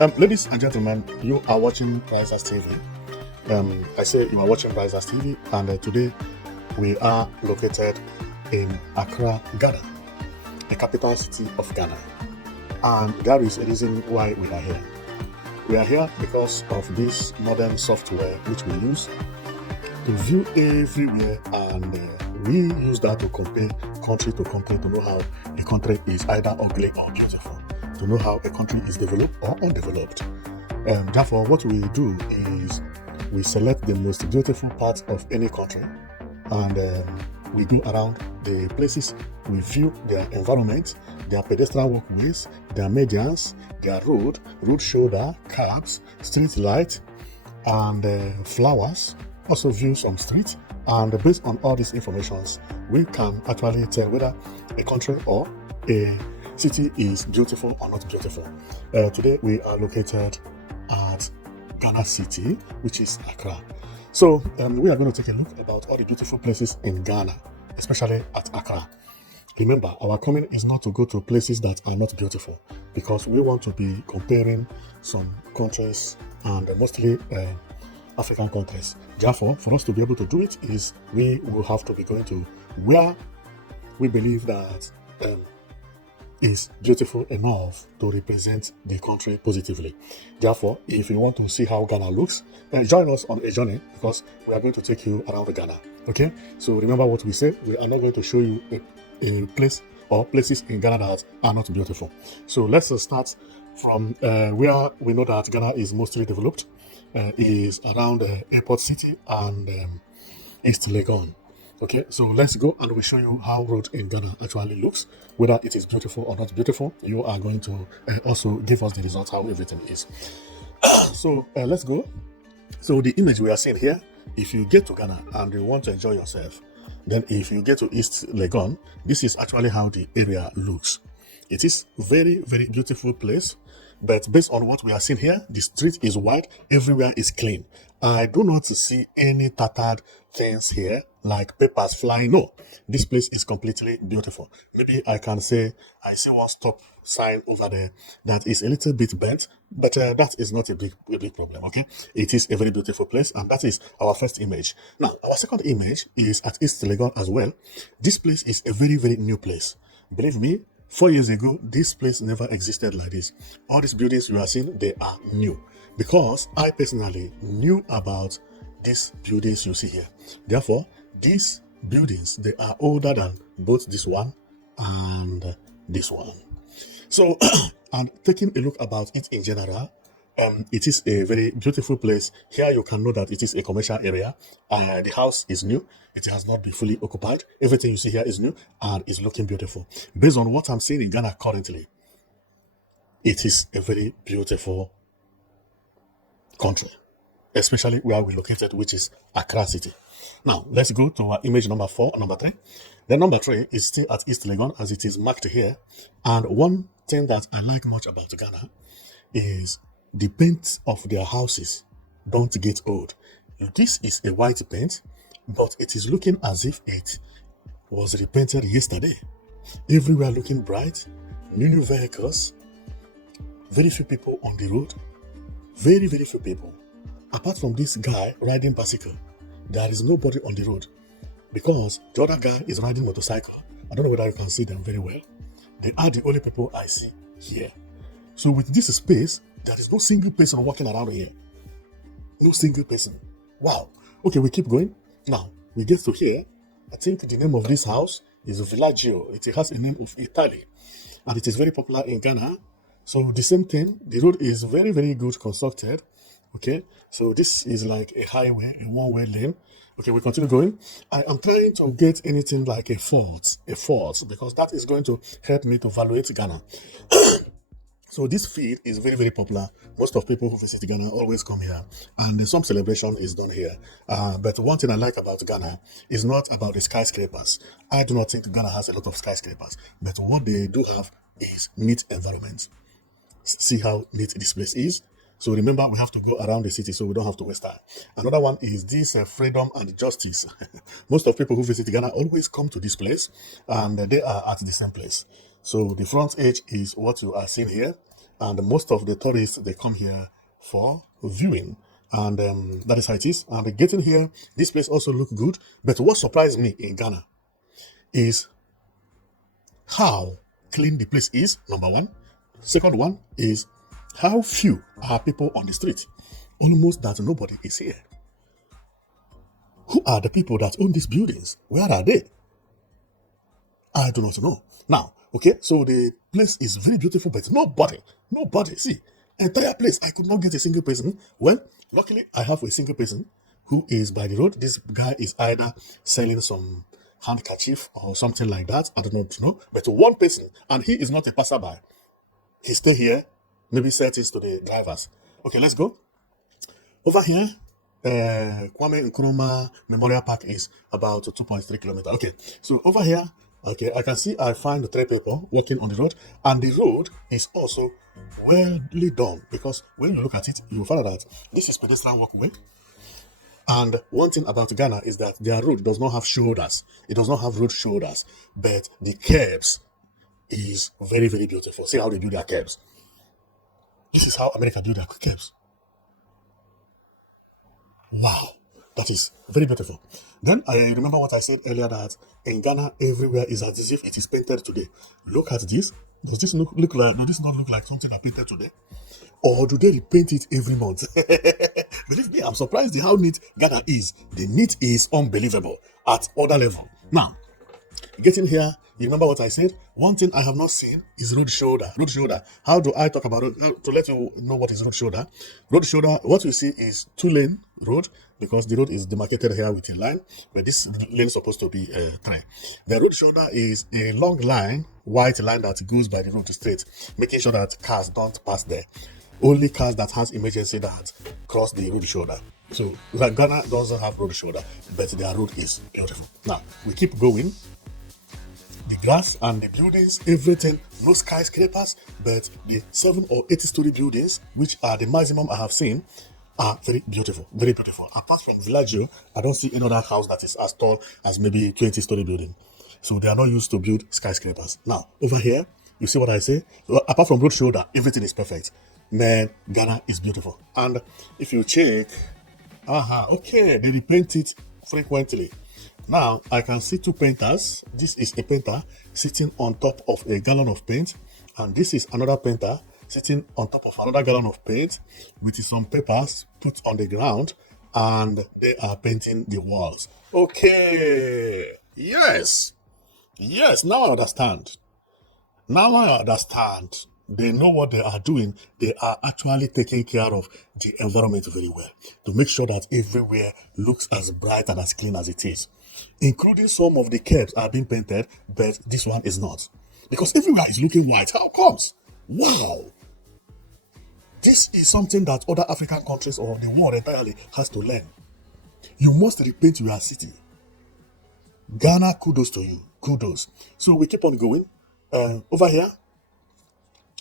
Ladies and gentlemen, you are watching Risers TV. I say you are watching Risers TV, and today we are located in Accra, Ghana, the capital city of Ghana. And there is a reason why we are here. We are here because of this modern software which we use to view everywhere, and we use that to compare country to country to know how a country is either ugly or beautiful, to know how a country is developed or undeveloped. Therefore, what we do is we select the most beautiful parts of any country, and we go around the places, we view their environment, their pedestrian walkways, their medians, their road shoulder, curbs, street light, and flowers. Also view some streets, and based on all these informations, we can actually tell whether a country or a city is beautiful or not beautiful. Today we are located at Ghana City, which is Accra. So we are going to take a look about all the beautiful places in Ghana, especially at Accra. Remember, our coming is not to go to places that are not beautiful, because we want to be comparing some countries, and mostly African countries. Therefore, for us to be able to do it, is we will have to be going to where we believe that is beautiful enough to represent the country positively. Therefore, if you want to see how Ghana looks, join us on a journey, because we are going to take you around Ghana. Okay, so remember what we said. We are not going to show you a place or places in Ghana that are not beautiful. So let's start from where we know that Ghana is mostly developed, is around Airport City and East Legon. Okay, so let's go and we'll show you how road in Ghana actually looks, whether it is beautiful or not beautiful. You are going to also give us the results, how everything is. So let's go. So the image we are seeing here, if you get to Ghana and you want to enjoy yourself, then if you get to East Legon, this is actually how the area looks. It is very, very beautiful place. But based on what we are seeing here, the street is wide, everywhere is clean. I do not see any tattered things here, like papers flying. No, this place is completely beautiful. Maybe I can say I see one stop sign over there that is a little bit bent, but that is not a big problem. Okay, it is a very beautiful place, and that is our first image. Now, our second image is at East Legon as well. This place is a very, very new place. Believe me, 4 years ago, this place never existed like this. All these buildings you are seeing, they are new, because I personally knew about these buildings you see here. Therefore, these buildings, they are older than both this one and this one. So, and taking a look about it in general, it is a very beautiful place. Here you can know that it is a commercial area. The house is new. It has not been fully occupied. Everything you see here is new and is looking beautiful. Based on what I'm seeing in Ghana currently, it is a very beautiful country, especially where we're located, which is Accra City. Now, let's go to our image number 4 and number 3. The number 3 is still at East Legon, as it is marked here. And one thing that I like much about Ghana is the paint of their houses don't get old. This is a white paint, but it is looking as if it was repainted yesterday. Everywhere looking bright, new vehicles, very few people on the road, very, very few people. Apart from this guy riding bicycle, there is nobody on the road, because the other guy is riding motorcycle. I don't know whether you can see them very well. They are the only people I see here. So with this space, there is no single person walking around here. No single person. Wow. Okay, we keep going. Now, we get to here. I think the name of this house is Villaggio. It has a name of Italy, and it is very popular in Ghana. So the same thing, the road is very, very good constructed. Okay, so this is like a highway, a one-way lane. Okay, we continue going. I am trying to get anything like a fault, because that is going to help me to evaluate Ghana. So this field is very, very popular. Most of people who visit Ghana always come here, and some celebration is done here. But one thing I like about Ghana is not about the skyscrapers. I do not think Ghana has a lot of skyscrapers, but what they do have is neat environment. See how neat this place is. So remember, we have to go around the city, so we don't have to waste time. Another one is this freedom and justice. Most of people who visit Ghana always come to this place, and they are at the same place. So the front edge is what you are seeing here. and most of the tourists, they come here for viewing. And that is how it is. And getting here, this place also look good. But what surprised me in Ghana is how clean the place is, number one. Second one is how few are people on the street. Almost that nobody is here. Who are the people that own these buildings? Where are they? I do not know. Now, okay, so the place is very beautiful, but nobody, see, entire place, I could not get a single person. Well, luckily, I have a single person who is by the road. This guy is either selling some handkerchief or something like that. I don't know, but one person, and he is not a passerby. He stay here, maybe sell things to the drivers. Okay, let's go. Over here, Kwame Nkrumah Memorial Park is about 2.3 kilometers. Okay, so over here, okay, I can see I find the three people walking on the road, and the road is also well done, because when you look at it, you find that this is pedestrian walkway. And one thing about Ghana is that their road does not have shoulders. It does not have road shoulders, but the curbs is very, very beautiful. See how they do their curbs. This is how America do their curbs. Wow, that is very beautiful. Then I remember what I said earlier, that in Ghana, everywhere is as if it is painted today. Look at this. Does this look like? Does this not look like something I painted today? Or do they repaint it every month? Believe me, I'm surprised at how neat Ghana is. The neat is unbelievable at other level. Now, getting here, you remember what I said? One thing I have not seen is road shoulder. Road shoulder. How do I talk about it? To let you know what is road shoulder. Road shoulder, what you see is 2-lane road, because the road is demarcated here with a line, but this lane is supposed to be 3. The road shoulder is a long line, white line that goes by the road straight, making sure that cars don't pass there. Only cars that has emergency that cross the road shoulder. So Ghana doesn't have road shoulder, but their road is beautiful. Now, we keep going. The grass and the buildings, everything, no skyscrapers, but the 7 or 8-story buildings, which are the maximum I have seen, are very beautiful, very beautiful. Apart from Villaggio, I don't see any other house that is as tall as maybe 20-story building. So they are not used to build skyscrapers. Now, over here, you see what I say? Apart from road shoulder, everything is perfect. Man, Ghana is beautiful. And if you check, okay, they repaint it frequently. Now, I can see 2 painters. This is a painter sitting on top of a gallon of paint, and this is another painter sitting on top of another gallon of paint with some papers put on the ground, and they are painting the walls. Okay, yes, now I understand. They know what they are doing. They are actually taking care of the environment very well to make sure that everywhere looks as bright and as clean as it is. Including some of the curbs are being painted, but this one is not. Because everywhere is looking white. How comes? Wow! This is something that other African countries or the world entirely has to learn. You must repaint your city. Ghana, kudos to you. Kudos. So we keep on going. Over here,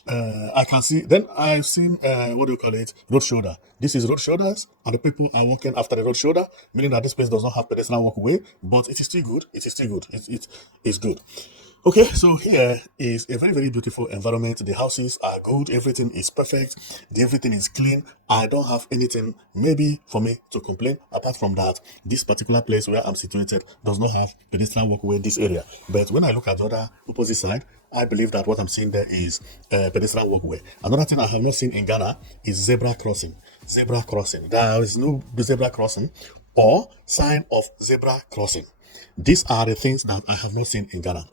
I can see, then I've seen, what do you call it? Road shoulder. This is road shoulders, and the people are walking after the road shoulder, meaning that this place does not have pedestrian walkway, but it is still good. It's good. Okay, so here is a very, very beautiful environment. The houses are good. Everything is perfect. Everything is clean. I don't have anything maybe for me to complain. Apart from that, this particular place where I'm situated does not have pedestrian walkway in this area. But when I look at the other opposite side, I believe that what I'm seeing there is pedestrian walkway. Another thing I have not seen in Ghana is zebra crossing. Zebra crossing. There is no zebra crossing or sign of zebra crossing. These are the things that I have not seen in Ghana.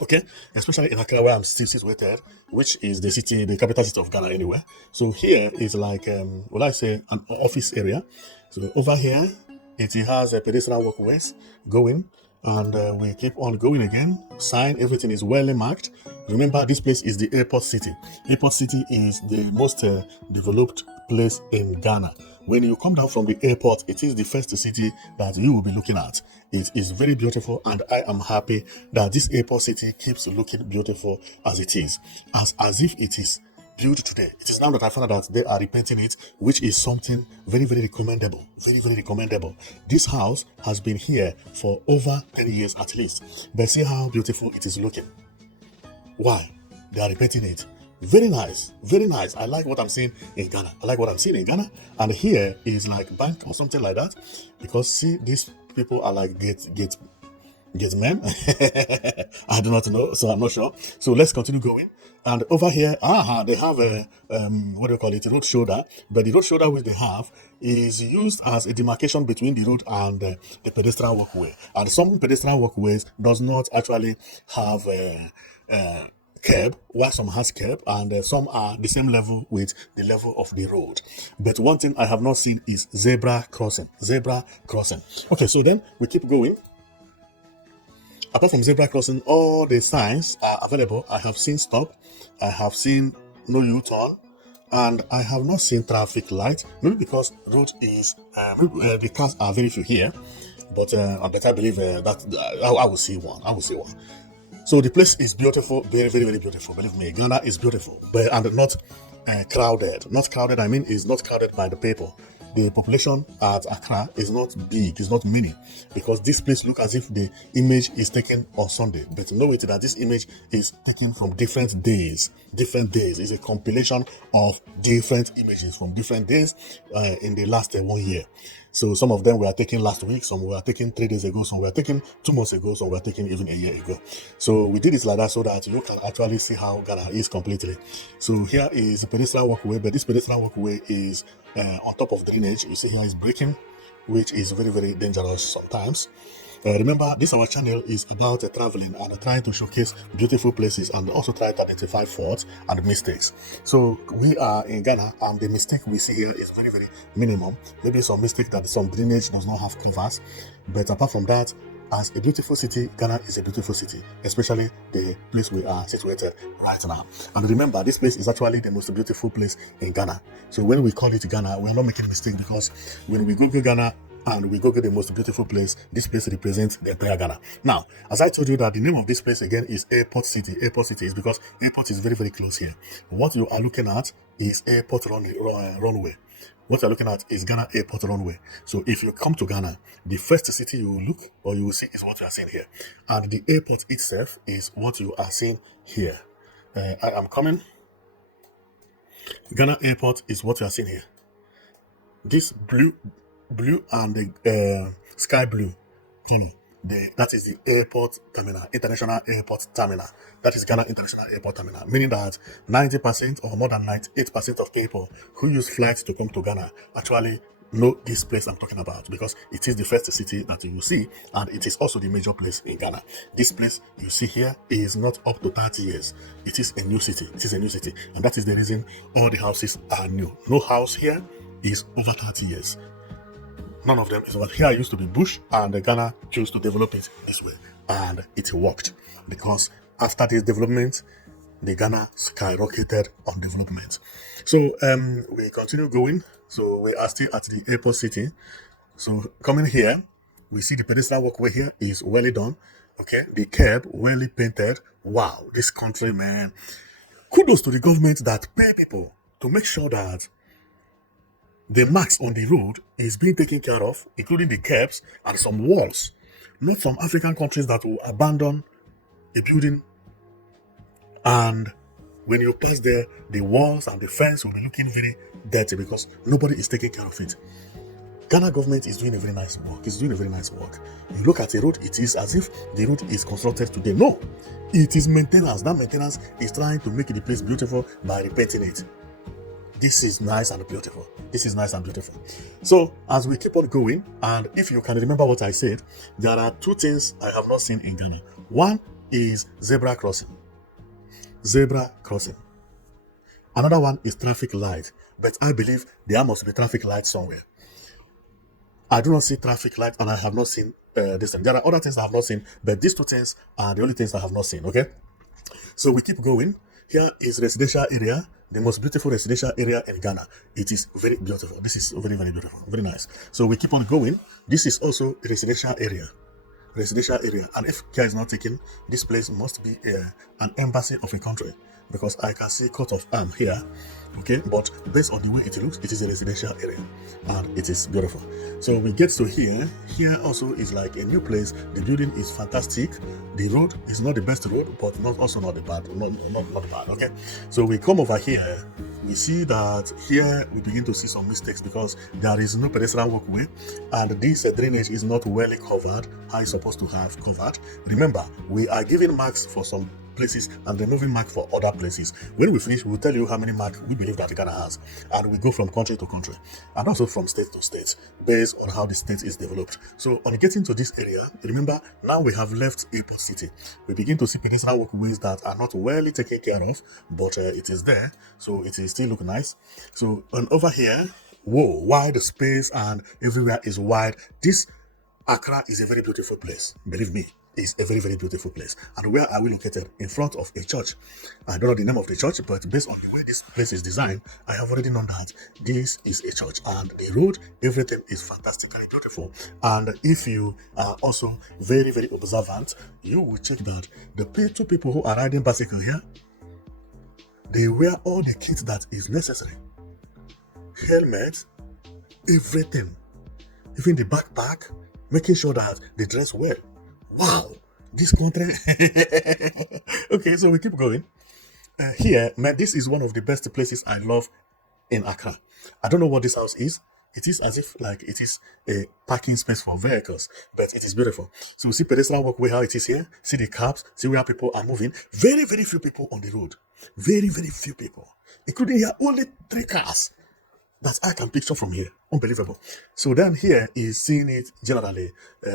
Okay, especially in Accra, where I'm still situated, which is the city, the capital city of Ghana anyway. So here is like, will I say, an office area. So over here, it has a pedestrian walkways going, and we keep on going again. Sign, everything is well marked. Remember, this place is the airport city. Airport city is the most developed place in Ghana. When you come down from the airport, it is the first city that you will be looking at. It is very beautiful, and I am happy that this airport city keeps looking beautiful as it is, as if it is built today. It is now that I found out that they are repainting it, which is something very, very recommendable. Very, very recommendable. This house has been here for over 10 years at least, but see how beautiful it is looking. Why? They are repainting it. Very nice, very nice. I like what I'm seeing in Ghana. I like what I'm seeing in Ghana. And here is like bank or something like that. Because see, these people are like gate men. I do not know, so I'm not sure. So let's continue going. And over here, they have a what do you call it, a road shoulder. But the road shoulder which they have is used as a demarcation between the road and the pedestrian walkway. And some pedestrian walkways does not actually have curb, while some has curb, and some are the same level with the level of the road. But one thing I have not seen is zebra crossing. Zebra crossing. Okay, so then we keep going. Apart from zebra crossing, all the signs are available. I have seen stop, I have seen no U-turn, and I have not seen traffic light. Maybe because road is the cars are very few here, but I better believe that I will see one. I will see one. So the place is beautiful, very, very, very beautiful. Believe me, Ghana is beautiful, but and not crowded. Not crowded. I mean, is not crowded by the people. The population at Accra is not big, it's not many, because this place look as if the image is taken on Sunday. But know it that this image is taken from different days. Different days. It's a compilation of different images from different days in the last 1 year. So some of them were taken last week, some were taken 3 days ago, some were taken 2 months ago, some were taken even a year ago. So we did it like that so that you can actually see how Ghana is completely. So here is a pedestrian walkway, but this pedestrian walkway is on top of drainage. You see here is breaking, which is very, very dangerous sometimes. Remember, this our channel is about traveling and trying to showcase beautiful places and also try to identify faults and mistakes. So we are in Ghana, and the mistake we see here is very, very minimum. Maybe some mistake that some drainage does not have covers, but apart from that, as a beautiful city, Ghana is a beautiful city, especially the place we are situated right now. And remember, this place is actually the most beautiful place in Ghana. So when we call it Ghana, we are not making a mistake, because when we Google Ghana and we Google the most beautiful place, this place represents the entire Ghana. Now, as I told you that the name of this place again is Airport City. Airport City is because airport is very, very close here. What you are looking at is airport runway. What you're looking at is Ghana Airport runway. So if you come to Ghana, the first city you will look or you will see is what you are seeing here. And the airport itself is what you are seeing here. I am coming. Ghana Airport is what you are seeing here. This blue and the sky blue color, that is the airport terminal, international airport terminal. That is Ghana International Airport Terminal, meaning that 90% or more than 98% of people who use flights to come to Ghana actually know this place I'm talking about, because it is the first city that you will see, and it is also the major place in Ghana. This place you see here is not up to 30 years. It is a new city. It is a new city, and that is the reason all the houses are new. No house here is over 30 years. None of them is over. Here used to be bush, and Ghana chose to develop it this way, and it worked, because after this development, the Ghana skyrocketed on development. So we continue going. So we are still at the airport city. So coming here, we see the pedestrian walkway here is well done. Okay, the curb well painted. Wow, this country, man. Kudos to the government that pay people to make sure that the marks on the road is being taken care of, including the curbs and some walls. Not some African countries that will abandon a building, and when you pass there, the walls and the fence will be looking very dirty because nobody is taking care of it. Ghana government is doing a very nice work. It's doing a very nice work. You look at a road, it is as if the road is constructed today. No, it is maintenance. That maintenance is trying to make the place beautiful by repainting it. This is nice and beautiful. This is nice and beautiful. So as we keep on going, and if you can remember what I said, there are two things I have not seen in Ghana. One is zebra crossing. Zebra crossing. Another one is traffic light. But I believe there must be traffic light somewhere. I do not see traffic light, and I have not seen this thing. There are other things I have not seen, but these two things are the only things I have not seen. Okay. So we keep going. Here is residential area, the most beautiful residential area in Ghana. It is very beautiful. This is very, very beautiful, very nice. So we keep on going. This is also a residential area. Residential area. And if care is not taken, this place must be an embassy of a country. because I can see coat of arm here. Okay, but based on the way it looks, it is a residential area and it is beautiful. So we get to here. Here also is like a new place. The building is fantastic. The road is not the best road, but not the bad, not bad. Okay, so we come over here. We see that here we begin to see some mistakes because there is no pedestrian walkway and this drainage is not well covered how it's supposed to have covered. Remember, we are giving marks for some places and removing mark for other places. When we finish, we'll tell you how many marks we believe that Ghana has, and we go from country to country and also from state to state based on how the state is developed. So on getting to this area, remember now we have left Airport City. We begin to see pedestrian walkways that are not well taken care of, but it is there, so it is still look nice. So and over here, whoa, wide space and everywhere is wide. This Accra is a very beautiful place. Believe me, it's a very, very beautiful place. And where are we located? In front of a church. I don't know the name of the church, but based on the way this place is designed, I have already known that this is a church. And the road, everything is fantastically beautiful. And if you are also very, very observant, you will check that the two people who are riding bicycle here, they wear all the kit that is necessary. Helmet, everything. Even the backpack, making sure that they dress well. Wow, this country. Okay, so we keep going. Here, man, this is one of the best places I love in Accra. I don't know what this house is. It is as if like it is a parking space for vehicles, but it is beautiful. So we see pedestrian walkway how it is here. See the cabs. See where people are moving. Very, very few people on the road. Very, very few people, including here only 3 cars that I can picture from here. Unbelievable. So then here is seeing it generally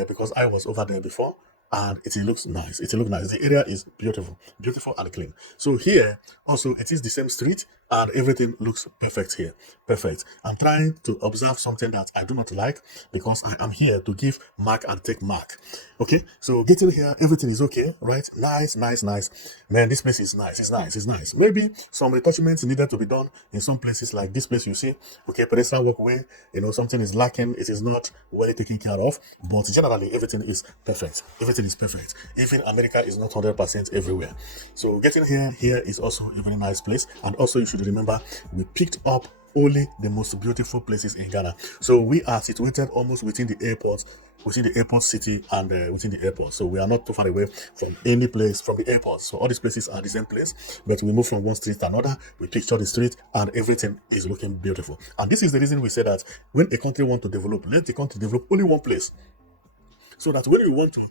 because I was over there before and it looks nice. It looks nice. The area is beautiful, beautiful and clean. So here also it is the same street and everything looks perfect here. Perfect. I'm trying to observe something that I do not like because I am here to give mark and take mark. Okay, so getting here, everything is okay, right? Nice, nice, nice. Man, this place is nice. It's nice. It's nice. Maybe some retouchments needed to be done in some places like this place you see. Okay, pedestrian walkway, something is lacking. It is not well taken care of. But generally, everything is perfect. Everything is perfect. Even America is not 100% everywhere. So getting here is also a very nice place. And also you should remember, we picked up only the most beautiful places in Ghana. So we are situated almost within the airport city and within the airport. So we are not too far away from any place from the airport. So all these places are the same place, but we move from one street to another. We picture the street and everything is looking beautiful. And this is the reason we say that when a country wants to develop, let the country develop only one place. So that when you want to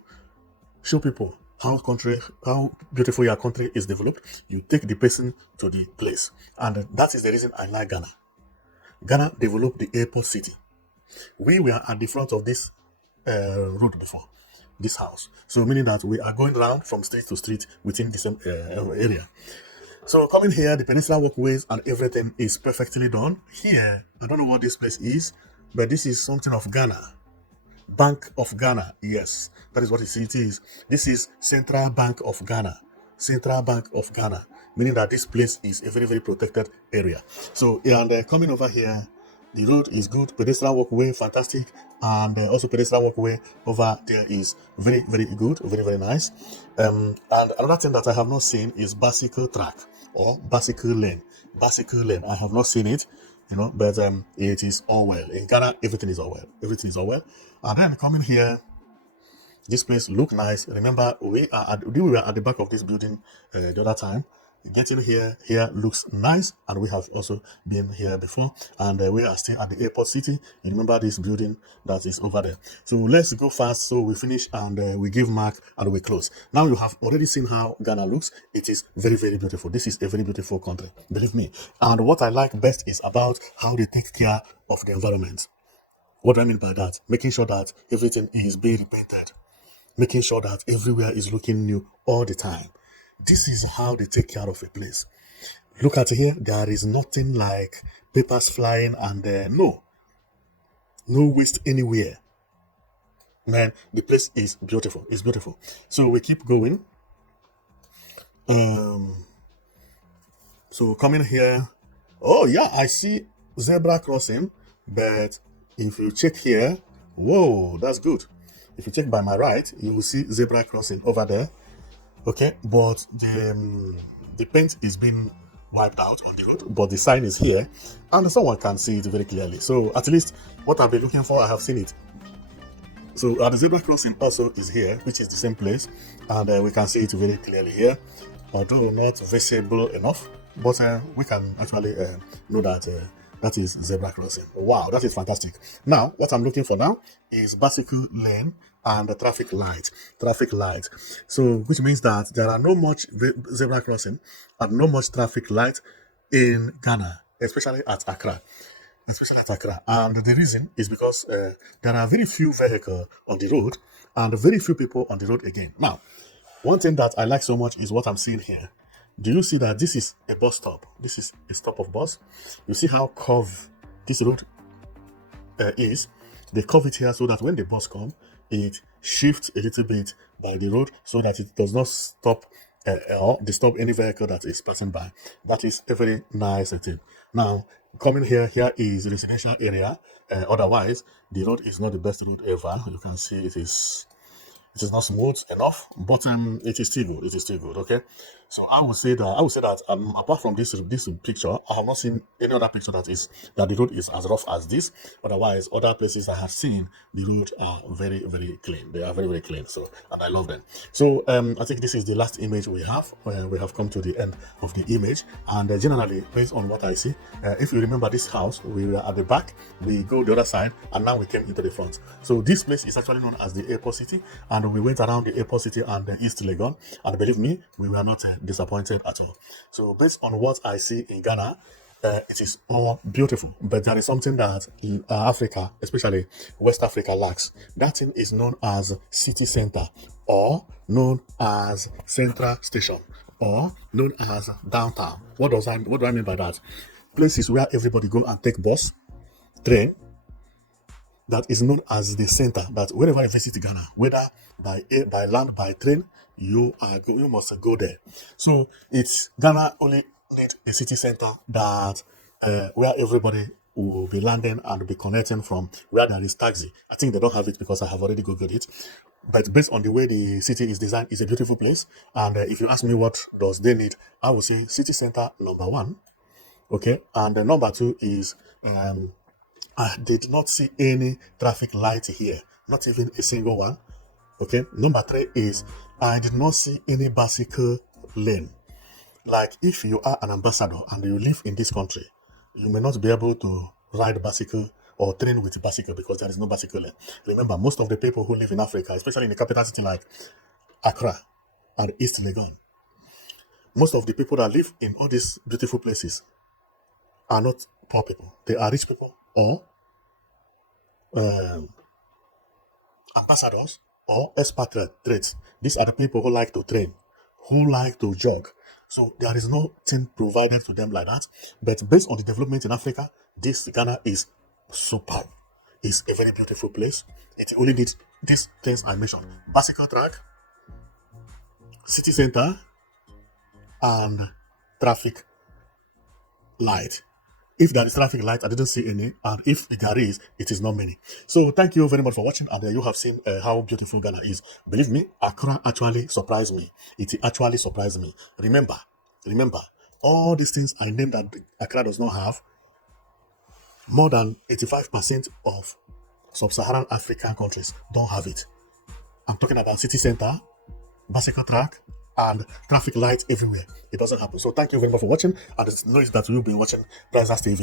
show people how beautiful your country is developed, you take the person to the place. And that is the reason I like Ghana. Ghana developed the airport city. We were at the front of this road before, this house. So meaning that we are going around from street to street within the same area. So coming here, the peninsula walkways and everything is perfectly done. Here, I don't know what this place is, but this is something of Ghana. Bank of Ghana, yes, that is what it is. This is Central Bank of Ghana. Central Bank of Ghana, meaning that this place is a very, very protected area. So, and coming over here, the road is good, pedestrian walkway, fantastic, and also pedestrian walkway over there is very, very good, very, very nice. And another thing that I have not seen is bicycle track or bicycle lane. Bicycle lane, I have not seen it, but it is all well. In Ghana, everything is all well. Everything is all well. And then coming here, this place look nice. Remember, we were at the back of this building the other time. Getting here looks nice, and we have also been here before, and we are still at the airport city. You remember this building that is over there. So let's go fast so we finish and we give mark and we close. Now you have already seen how Ghana looks. It is very, very beautiful. This is a very beautiful country, believe me. And what I like best is about how they take care of the environment. What do I mean by that? Making sure that everything is being repainted, making sure that everywhere is looking new all the time. This is how they take care of a place. Look at here, there is nothing like papers flying and no waste anywhere. Man, the place is beautiful. It's beautiful. So we keep going. So coming here, oh yeah, I see zebra crossing, but if you check here, whoa, that's good. If you check by my right, you will see zebra crossing over there. Okay, but the paint is being wiped out on the road, but the sign is here and someone can see it very clearly. So at least what I've been looking for, I have seen it. So the zebra crossing also is here, which is the same place, and we can see it very clearly here, although not visible enough, but we can actually know that that is zebra crossing. Wow, that is fantastic. Now, what I'm looking for now is bicycle lane and the traffic light. Traffic light. So, which means that there are no much zebra crossing and no much traffic light in Ghana, especially at Accra. Especially at Accra. And the reason is because there are very few vehicles on the road and very few people on the road again. Now, one thing that I like so much is what I'm seeing here. Do you see that this is a bus stop? This is a stop of bus. You see how curved this road is? They curve it here so that when the bus comes, it shifts a little bit by the road so that it does not stop or disturb any vehicle that is passing by. That is a very nice thing. Now, coming here is residential area. Otherwise, the road is not the best road ever. You can see it is not smooth enough, but it is still good. It is still good. Okay, so I would say that apart from this picture, I have not seen any other picture that the road is as rough as this. Otherwise, other places I have seen, the road are very, very clean. They are very, very clean. So, and I love them. So I think this is the last image we have. We have come to the end of the image, and generally, based on what I see, if you remember this house, we were at the back, we go the other side, and now we came into the front. So this place is actually known as the Airport City, and we went around the Airport City and the East Legon, and believe me, we were not disappointed at all. So based on what I see in Ghana, it is all beautiful, but there is something that Africa, especially West Africa, lacks. That thing is known as city center, or known as central station, or known as downtown. What do I mean by that? Places where everybody go and take bus, train, that is known as the center. That wherever you visit Ghana, whether by air, by land, by train, you must go there. So it's Ghana only need a city center that where everybody will be landing and be connecting from where there is taxi. I think they don't have it because I have already googled it. But based on the way the city is designed, it's a beautiful place. And if you ask me what does they need, I would say city center number one. Okay, and number two is I did not see any traffic light here, not even a single one. Okay, number three is I did not see any bicycle lane. Like if you are an ambassador and you live in this country, you may not be able to ride bicycle or train with bicycle because there is no bicycle lane. Remember, most of the people who live in Africa, especially in the capital city like Accra and East Legon, most of the people that live in all these beautiful places are not poor people. They are rich people or ambassadors or expatriates. These are the people who like to train, who like to jog. So there is nothing provided to them like that. But based on the development in Africa, this Ghana is superb. It's a very beautiful place. It only needs these things I mentioned: bicycle track, city center, and traffic light. If there is traffic light, I didn't see any, and if there is, it is not many. So thank you very much for watching, and you have seen how beautiful Ghana is. Believe me, Accra actually surprised me. It actually surprised me. Remember, all these things I named that Accra does not have, more than 85% of sub-Saharan African countries don't have it. I'm talking about city center, bicycle track, and traffic lights everywhere. It doesn't happen. So thank you very much for watching, and it's noise that you've been watching Brazos TV.